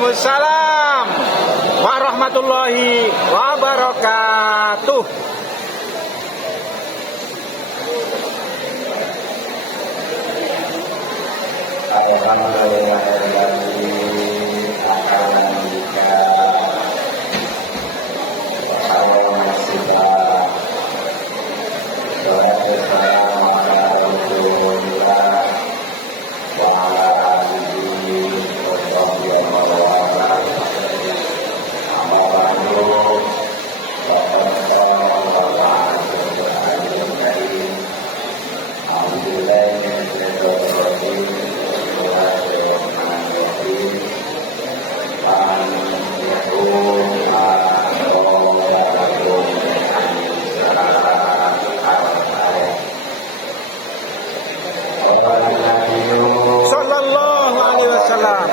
Waalaikumsalam warahmatullahi wabarakatuh. Sallallahu alaihi wasallam.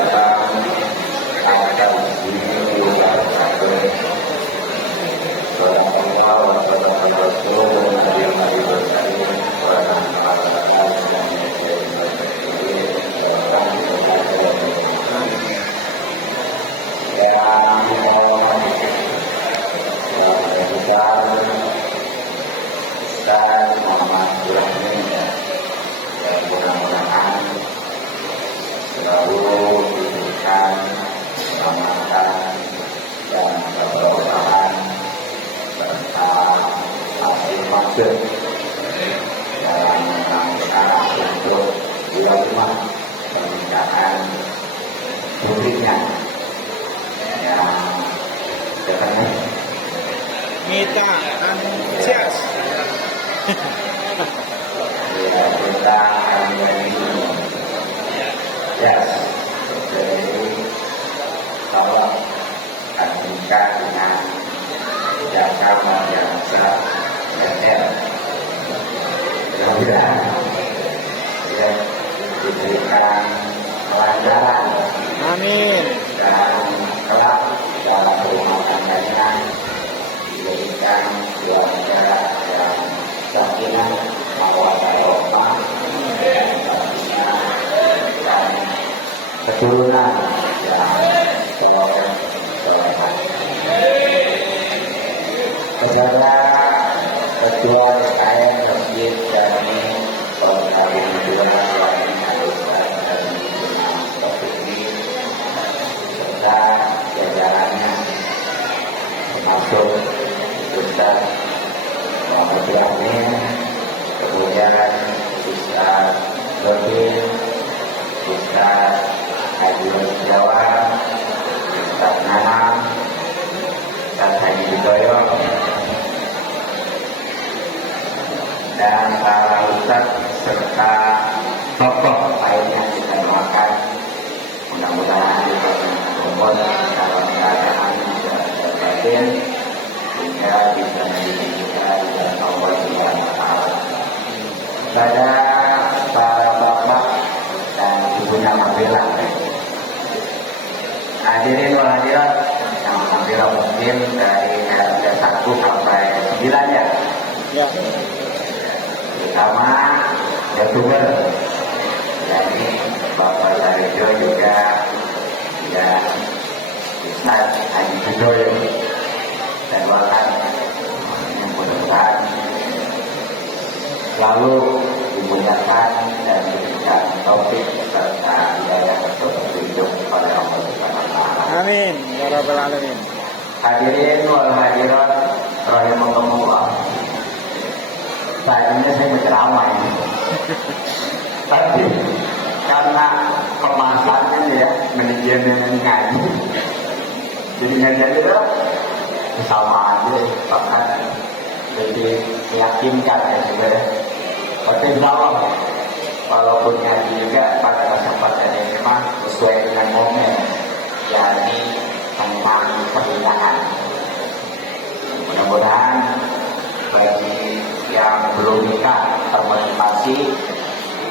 Mita antusias. Yes. Jadi kalau ketika dengan jangka biasa mudah-mudahan ya diberikan pelajaran. Amin. Dan kelak dalam rumah tangganya diberikan keluarga yang sakinah mawaddah warahmah dan keturunan yang soleh. Kepada ketua SKM Masjid kami Kali Kedua Wali Al-Ustaz dan Imam Taufiki serta jajarannya termasuk Ustaz Muhammad Yamin, kemudian Ustaz Robin, Ustaz Haji Jawa, Ustaz Nanam, Ustaz Haji Widoyo, dan para ustaz serta tokoh lainnya kita doakan mudah-mudahan umur dalam keadaan batin sehingga bisa menjadi kita dan Allah Subhanahu wa taala. Pada para bapak dan ibunya Mabila, hadirin wal hadirat yang Mabila mungkin dari RT 1 sampai 9 ya. Ya. Pertama youtuber, jadi Bapak Sarijo juga dan Ustaz Haji Widoyo dan doakan yang mudah-mudahan selalu dimudahkan dan diberikan taufik serta hidayah untuk hidup oleh Allah Subhanahu wa taala. Amin ya rabbal alamin. Hadirin wal hadirat rahimakumullah. Saat ini saya berceramah ini. Tapi karena kemasannya ya manajemen dengan ngaji, jadi ngaji itu sama aja, bahkan lebih meyakinkan ya sebenarnya. Tapi insya Allah, walaupun ngaji juga pada kesempatan ini memang sesuai dengan momen, yakni tentang pernikahan. Mudah-mudahan bagi yang belum nikah termotivasi,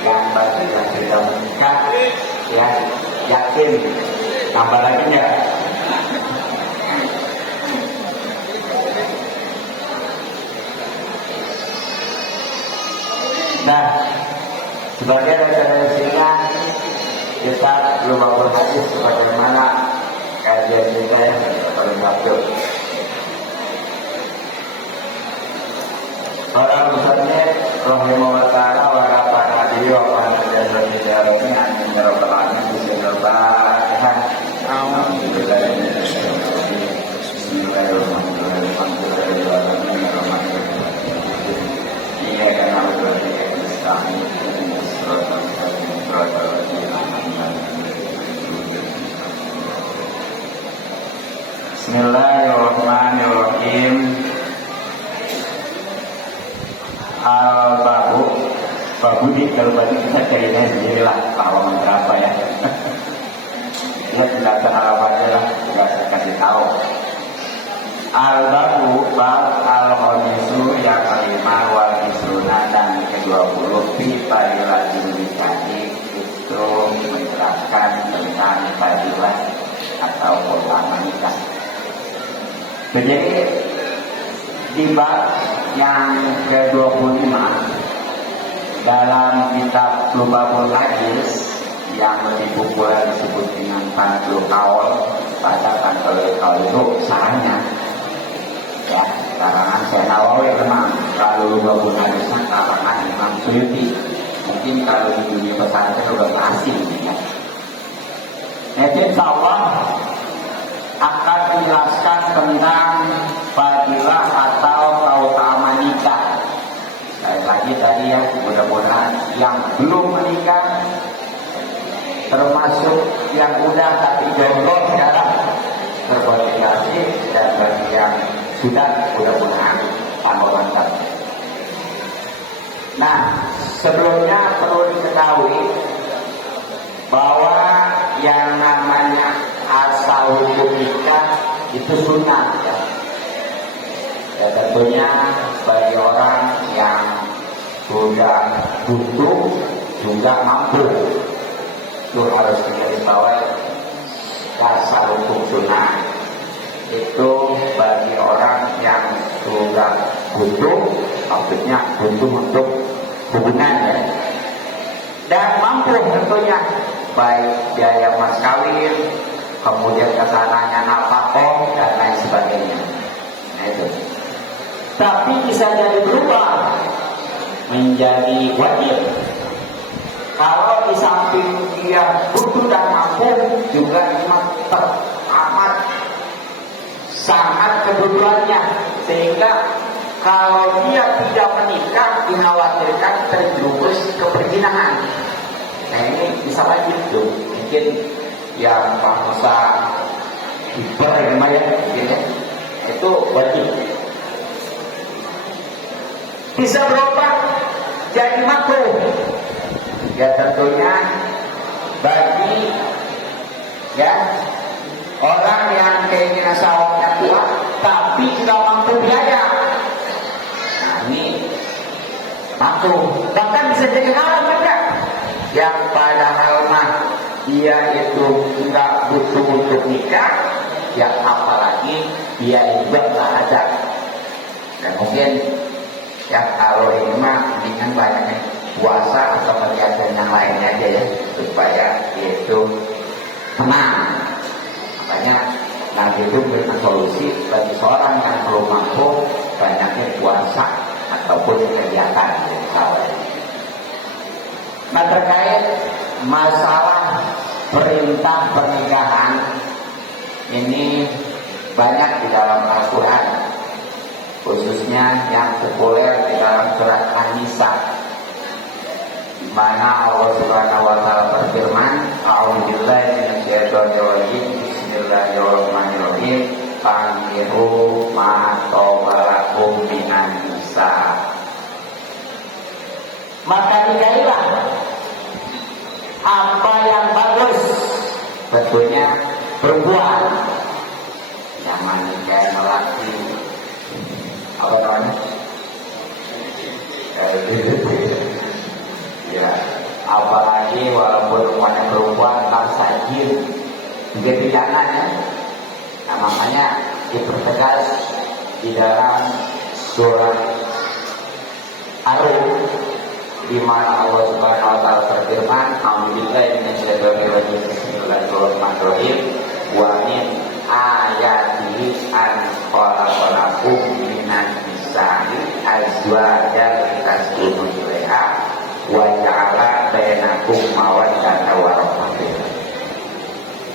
yang bagi yang sudah menikah ya yakin nambah lagi ya. Nah, sebagai referensinya kita belum berhadis sebagaimana kajian kita ya paling bagus. Orang besarnya rahimahullah ta'ala wa rabbana diri wa qana jazal hijarati amin ya rabbal alamin bismillahirrahmanirrahim. Bismillahirrahmanirrahim. Babu di kalau berarti kita carinya sendirilah halaman berapa ya. Lihat penjelasan alamatnya lah, nggak saya kasih tahu. Al-babu bab al-khamisu yang kelima wal isruna dan ke-20 fi fadilatil nikahi itu menerangkan tentang fadilah atau keutamaan nikah. Jadi di bab yang ke-25 dalam kitab Lubabul Hadis yang lebih populer disebut dengan Fadlul Qaul, bacakan kalau itu sarangnya ya, karangan Syekh Nawawi memang. Kalau Lubabul Hadisnya karangan Imam Suyuti, mungkin kalau di dunia pesantren udah asing ya. Nanti insyaallah akan menjelaskan tentang fadilah atau keutamaan nikah. Lagi tadi ya, mudah-mudahan yang belum menikah, termasuk yang udah tapi jomblo sekarang termotivasi, dan bagi yang sudah mudah-mudahan tambah mantap. Nah, sebelumnya perlu diketahui bahwa yang namanya asal hukum nikah itu sunnah ya. Ya tentunya bagi orang yang sudah butuh juga mampu itu harus digarisbawahi. Asal hukum sunnah itu bagi orang yang sudah butuh, maksudnya butuh untuk hubungan ya, dan mampu tentunya baik biaya mas kawin, kemudian kesananya nafkah dan lain sebagainya. Nah itu. Tapi bisa jadi berubah menjadi wajib kalau di samping dia butuh dan mampu juga amat sangat kebutuhannya, sehingga kalau dia tidak menikah dikhawatirkan terjerumus ke perzinahan. Nah ini bisa wajib tuh, mungkin yang bangsa hiper ya, itu wajib. Bisa berubah jadi makruh ya, tentunya bagi ya orang yang keinginan syahwatnya kuat tapi tidak mampu biaya. Nah ini makruh, bahkan bisa jadi haram juga. Yang padahal mah dia itu nggak butuh untuk nikah, ya apalagi dia juga nggak ada. Dan mungkin ya kalau ini mah mendingan banyaknya puasa atau kegiatan yang lainnya aja ya, supaya itu tenang. Makanya Nabi itu berikan solusi bagi seorang yang belum mampu, banyaknya puasa ataupun kegiatan misalnya. Nah terkait masalah perintah pernikahan ini banyak di dalam Al-Quran, khususnya yang populer di dalam surat An-Nisa, di mana Allah Subhanahu wa taala berfirman, "A'udzubillahi minasyaitonir rajim. Bismillahirrahmanirrahim. Fankihu ma tawalakum minan nisa." Maka nikahilah apa yang bagus, tentunya perempuan. Jangan nikahin lelaki apa namanya? Ya, apalagi walaupun rumahnya perempuan bangsa jin juga jangan ya. Nah, makanya dipertegas di dalam surat Ar-Rum, di mana Allah Subhanahu wa taala berfirman, "A'udzubillahi minasyaitonir rajim. Bismillahirrahmanirrahim. Wa min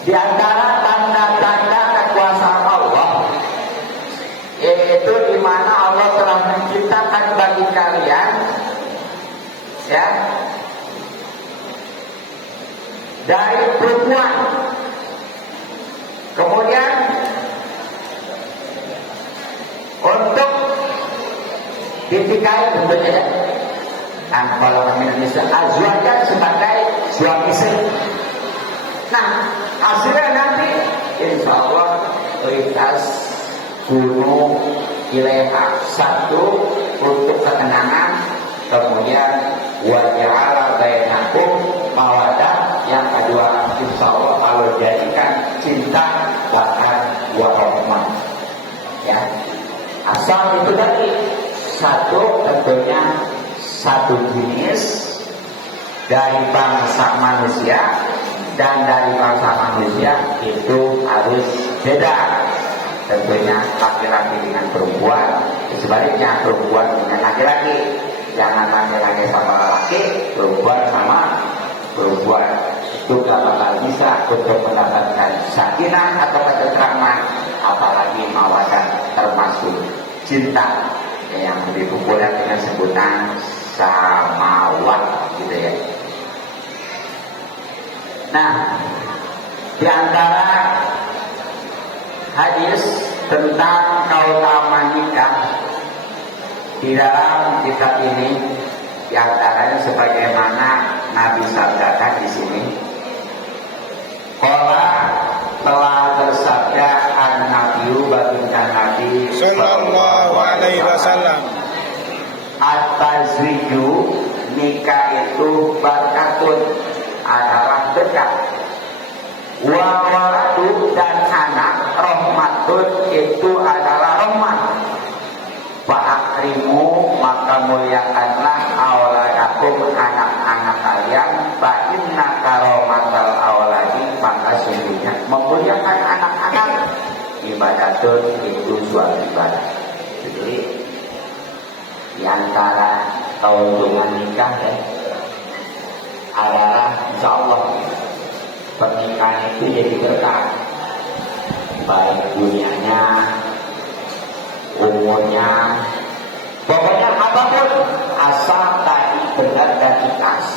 Di antara tanda-tanda kekuasaan Allah yaitu di mana Allah telah menciptakan bagi kalian ya dari perempuan, kemudian untuk ditikahi tentunya ya. Nah, kalau kami Indonesia azwajan sebagai suami istri. Nah, hasilnya nanti insya Allah lintas gunung Ileha satu untuk ketenangan, kemudian waja'ala bainakum mawaddah, yang kedua insya Allah kalau jadikan cinta bahkan warahmah ya. Asal itu tadi satu tentunya satu jenis dari bangsa manusia, dan dari bangsa manusia itu harus beda. Tentunya laki-laki dengan perempuan, sebaliknya perempuan dengan laki-laki. Jangan laki-laki sama laki, perempuan sama perempuan. Itu gak bakal bisa untuk mendapatkan sakinah atau ketentraman, apalagi mawaddah termasuk cinta yang lebih populer dengan sebutan samawat gitu ya. Nah, di antara hadis tentang keutamaan nikah di dalam kitab ini, di antaranya sebagaimana Nabi sabdakan di sini, qala telah bersabda an-nabiyyu baginda Nabi Sallallahu alaihi wasallam, at-tazwiju nikah itu barakatun adalah berkah, wa waladu dan anak rahmatun itu adalah rahmat. Fa'akrimu maka muliakanlah auladakum anak-anak kalian, fa inna karomatal auladi maka sungguhnya memuliakan anak-anak ibadatun itu suatu ibadah. Jadi di antara keuntungan nikah ya adalah insya Allah pernikahan itu jadi berkah, baik dunianya, umurnya, pokoknya apapun asal tadi benar dan ikhlas.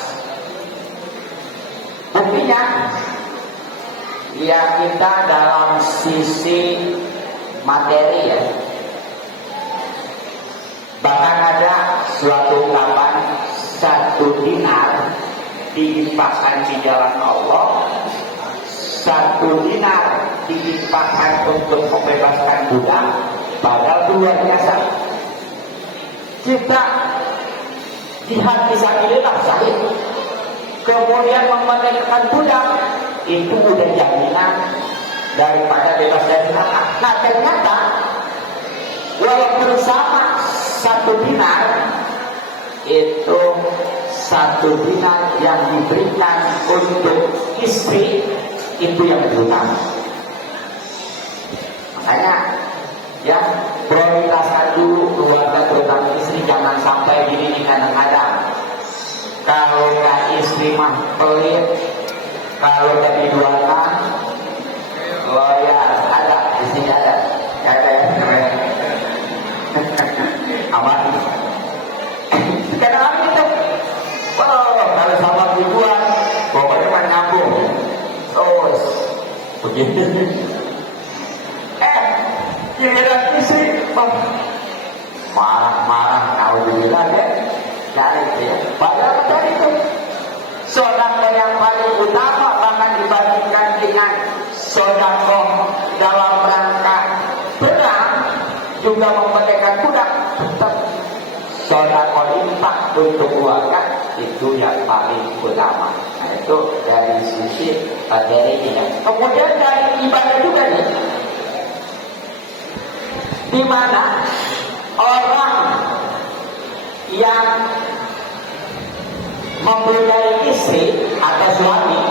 Buktinya ya kita dalam sisi materi ya, bahkan ada suatu ungkapan satu dinar diinfakkan di jalan Allah, satu dinar diinfakkan untuk membebaskan budak, padahal luar biasa. Kita jihad fisabilillah sahih, kemudian memerdekakan budak, itu udah jaminan daripada bebas dari neraka. Nah ternyata walaupun sama satu dinar, itu satu dinar yang diberikan untuk istri itu yang terutama. Makanya ya prioritaskan dulu keluarga, terutama istri, jangan sampai gini nih kadang-kadang. Kalau nggak istri mah pelit, kalau jadi duaan loyal, ada di sini ada ya aman. Kadang-kadang itu kalau sama tujuan pokoknya mah nyambung terus begitu. Giliran istri marah-marah, alhamdulillah ya, dari ya. Padahal dari itu sedekah yang paling utama, bahkan dibandingkan dengan sedekah dalam rangka perang juga memerdekakan budak, tetap sedekah infak untuk keluarga itu yang paling utama. Nah itu dari sisi materinya. Kemudian dari ibadah juga nih, di mana orang yang mempunyai istri atau suami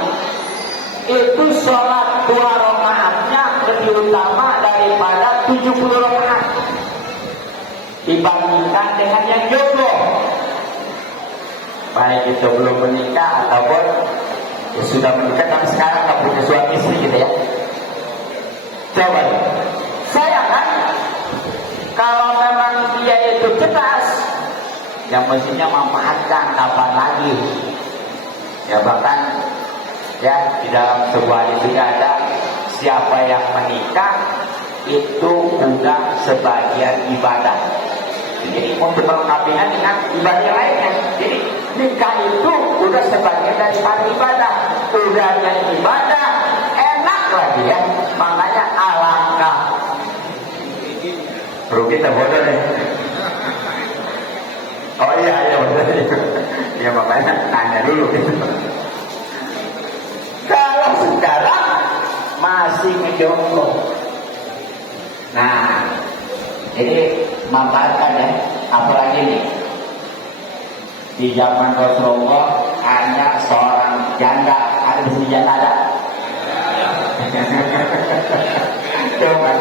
itu sholat 2 rakaatnya lebih utama daripada 70 rakaat dibandingkan dengan yang jomblo, baik itu belum menikah ataupun sudah menikah tapi sekarang nggak punya suami istri gitu ya. Coba, saya kan kalau memang dia itu cerdas, yang mestinya memanfaatkan kapan lagi. Ya bahkan ya di dalam sebuah hadis ada siapa yang menikah itu udah sebagian ibadah. Jadi untuk melengkapinya dengan ibadah yang lainnya. Jadi nikah itu udah sebagian daripada ibadah. Udah jadi ibadah, enak lagi ya. Makanya alangkah. Perlu kita bodoh nih. Oh iya benar itu. Ya makanya nanya dulu gitu. Kalau sekarang masih ngejomblo. Nah, jadi manfaatkan ya, apalagi nih di zaman Rasulullah hanya seorang janda, ada di sini janda ada. Coba.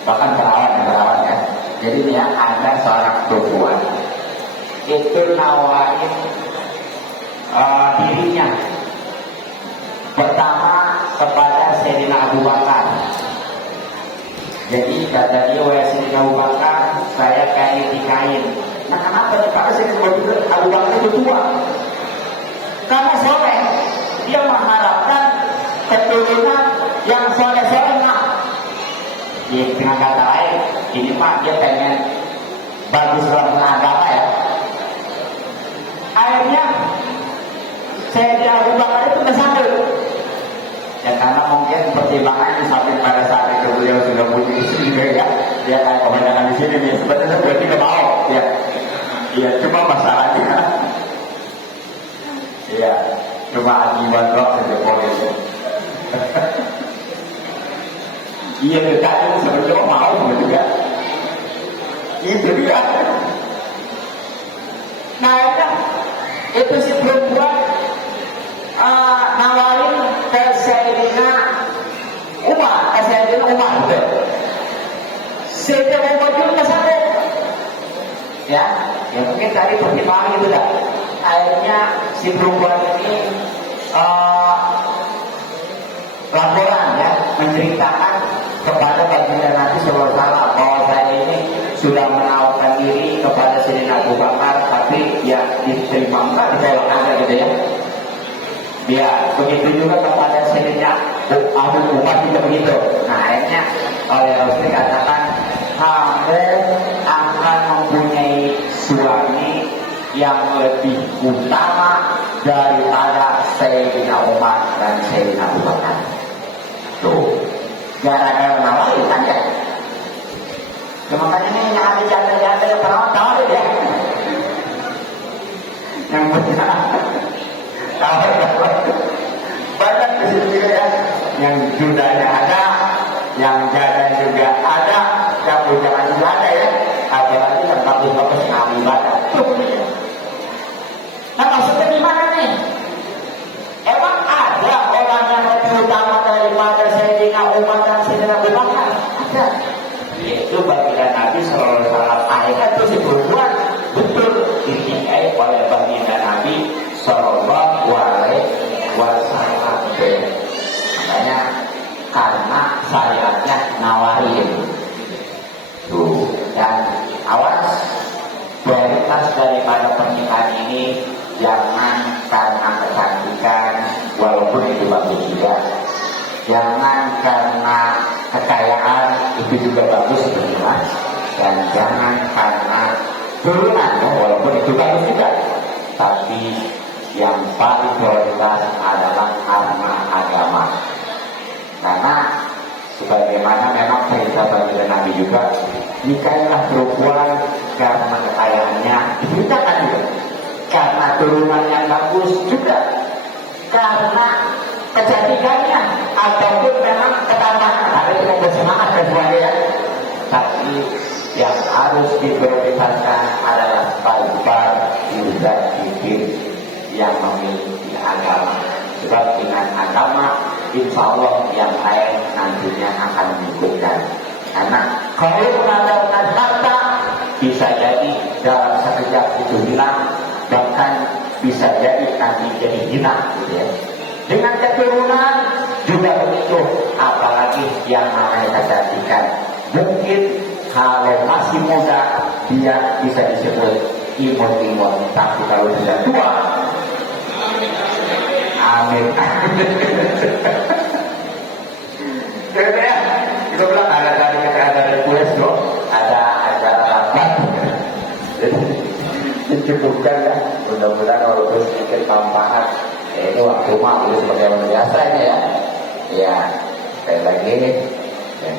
Bahkan perawan ya. Jadi dia ada seorang perempuan itu nawarin dirinya pertama kepada Sayyidina Abu Bakar. Jadi kata dia, wahai Sayyidina Abu Bakar, saya kain dikain. Nah kenapa? Karena Sayyidina Abu Bakar itu tua. Karena soleh, dia mengharapkan keturunan yang soleh-soleh. Di dengan kata lain, ini Pak dia pengen bagus dalam agama ya. Akhirnya Sayyidina Abu Bakar itu kesandung. Ya karena mungkin pertimbangannya sampai pada saat itu beliau sudah punya istri juga ya. Dia kayak kebanyakan di sini nih. Sebenarnya berarti nggak mau ya. Iya cuma masalahnya. Iya cuma akibat doang saja boleh. Iya dekatnya sebenarnya mau juga. Itu dia. Nah itu si perempuan nawarin ke Sayyidina Umar, betul. Sayyidina Umar juga satu. Ya mungkin tadi pertimbangan itu dah. Akhirnya si perempuan ini laporan ya, menceritakan kepada baginda Nabi Sallallahu Alaihi Wasallam bahwa saya ini sudah menawarkan diri kepada Sayyidina Abu Bakar, tapi ya diterima enggak, ditolak aja gitu ya. Ya begitu juga kepada Sayyidina Abu Bakar juga begitu. Nah akhirnya oleh Rasul katakan, kamu akan mempunyai suami yang lebih utama daripada Sayyidina Umar dan Sayyidina Abu Bakar. Tuh, gara-gara nawarin kan ya. Makanya ini yang ada janda-janda yang tahu ya. Yang punya banyak di sini juga ya. Yang judanya ada, yang janda juga ada, yang bujangan juga ada ya. Apalagi yang bagus-bagus yang ibadah. Nah maksudnya gimana nih? Emang ada orang yang lebih utama daripada Sayyidina Umar dan Sayyidina Abu Bakar? Ada. Yaitu baginda Nabi Sallallahu Alaihi Wasallam. Akhirnya itu si perempuan betul dinikahi oleh baginda Nabi Sallallahu Alaihi Wasallam. Makanya karena syariatnya nawarin. Tuh dan awas prioritas daripada pernikahan ini jangan karena kecantikan, walaupun itu bagus juga. Jangan karena kekayaan, itu juga bagus sebenarnya. Dan jangan karena turunan, ya, walaupun itu bagus juga. Tapi yang paling prioritas adalah karena agama. Karena sebagaimana memang cerita baginda Nabi juga, nikahilah perempuan karena kekayaannya, diceritakan juga. Karena turunan yang bagus juga, karena kecantikannya, ataupun memang ketabahan. Ada yang bersemangat keduanya. Tapi yang harus diprioritaskan adalah baik-baik juga pikir yang memiliki agama. Sebab dengan agama, insya Allah yang lain nantinya akan mengikutkan. Karena kalau mengandalkan harta, bisa jadi dalam sekejap itu hilang. Bahkan bisa jadi nanti jadi hina gitu ya. Dengan keturunan juga begitu, apalagi yang mereka jadikan mungkin hal yang masih muda dia bisa disebut imut-imut, tapi kalau sudah tua amin. Jadi ya, kita bilang ada kules loh, ada acara rapat. Jadi dicukupkan ya, mudah-mudahan walaupun sedikit manfaat. Ini waktu malu seperti yang biasa ini ya. Ya, sekali lagi ya.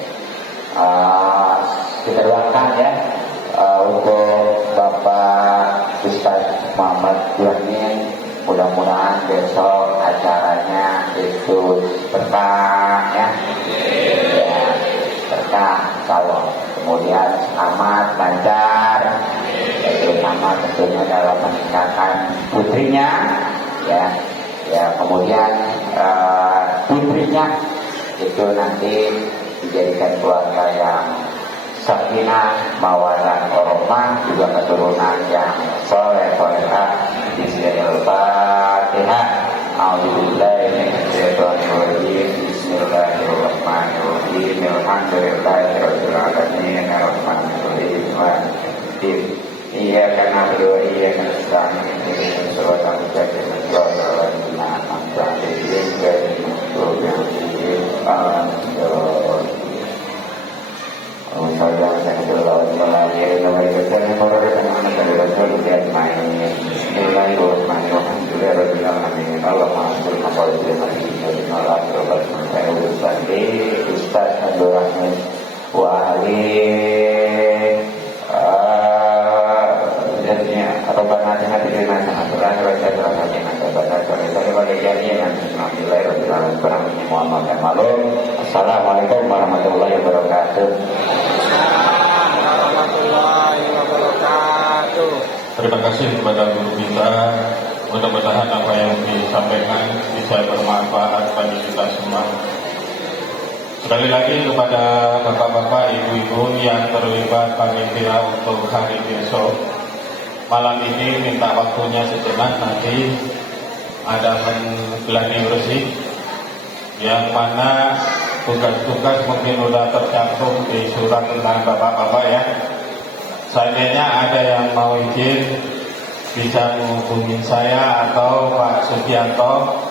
Kita doakan ya untuk Bapak Ustaz Muhammad Burhanin, mudah-mudahan besok acaranya itu berkah ya, berkah kalau kemudian selamat lancar, terutama tentunya dalam meningkatkan putrinya ya, kemudian putrinya itu nanti dijadikan keluarga yang sakinah, mawaddah warahmah, juga keturunan yang soleh solehah. Bismillahirrahmanirrahim. A'udzubillahi minasyaitonirrajim. Bismillahirrahmanirrahim. Alhamdulillahirabbil alamin. Arrahmanirrahim. Maliki iyyaka na'budu wa iyyaka nasta'in. Ihdinas siratal mustaqim. Siratal ladzina an'amta 'alaihim ghairil maghdubi 'alaihim waladdallin. Ustaz Abdul Rahman Assalamualaikum warahmatullahi wabarakatuh. Warahmatullahi wabarakatuh. Terima kasih kepada guru kita. Mudah-mudahan apa yang disampaikan bisa bermanfaat bagi kita semua. Sekali lagi kepada bapak-bapak, ibu-ibu yang terlibat panitia untuk hari besok, malam ini minta waktunya sejenak, nanti ada gladi bersih yang mana tugas-tugas mungkin sudah tercantum di surat tentang bapak-bapak ya. Seandainya ada yang mau izin bisa menghubungi saya atau Pak Sugianto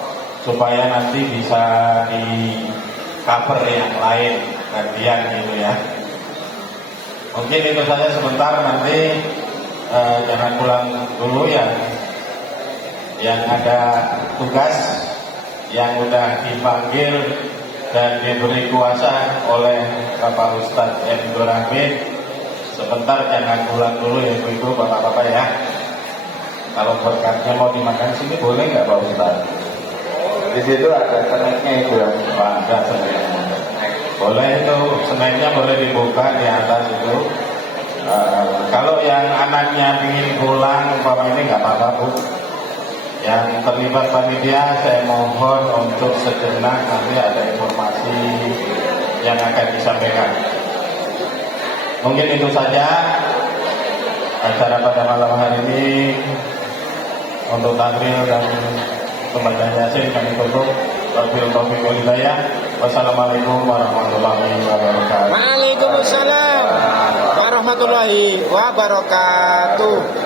supaya nanti bisa di cover yang lain gantian gitu ya. Mungkin itu saja sebentar, nanti jangan pulang dulu ya. Yang ada tugas yang udah dipanggil dan diberi kuasa oleh Bapak Ustadz Abdul Rahman, sebentar jangan pulang dulu ya ibu-ibu, bapak-bapak ya. Kalau berkatnya mau dimakan sini boleh nggak Pak Ustadz? Di situ ada snacknya itu ya. Ada snacknya. Boleh itu, snacknya boleh dibuka di atas itu. Kalau yang anaknya ingin pulang umpama ini nggak apa-apa Bu. Yang terlibat panitia saya mohon untuk sejenak, nanti ada informasi yang akan disampaikan. Mungkin itu saja acara pada malam hari ini. Untuk tahlil dan pembacaan Yasin kami tutup. Wabillahi taufiq wal hidayah. Wassalamualaikum warahmatullahi wabarakatuh. Waalaikumsalam warahmatullahi wabarakatuh.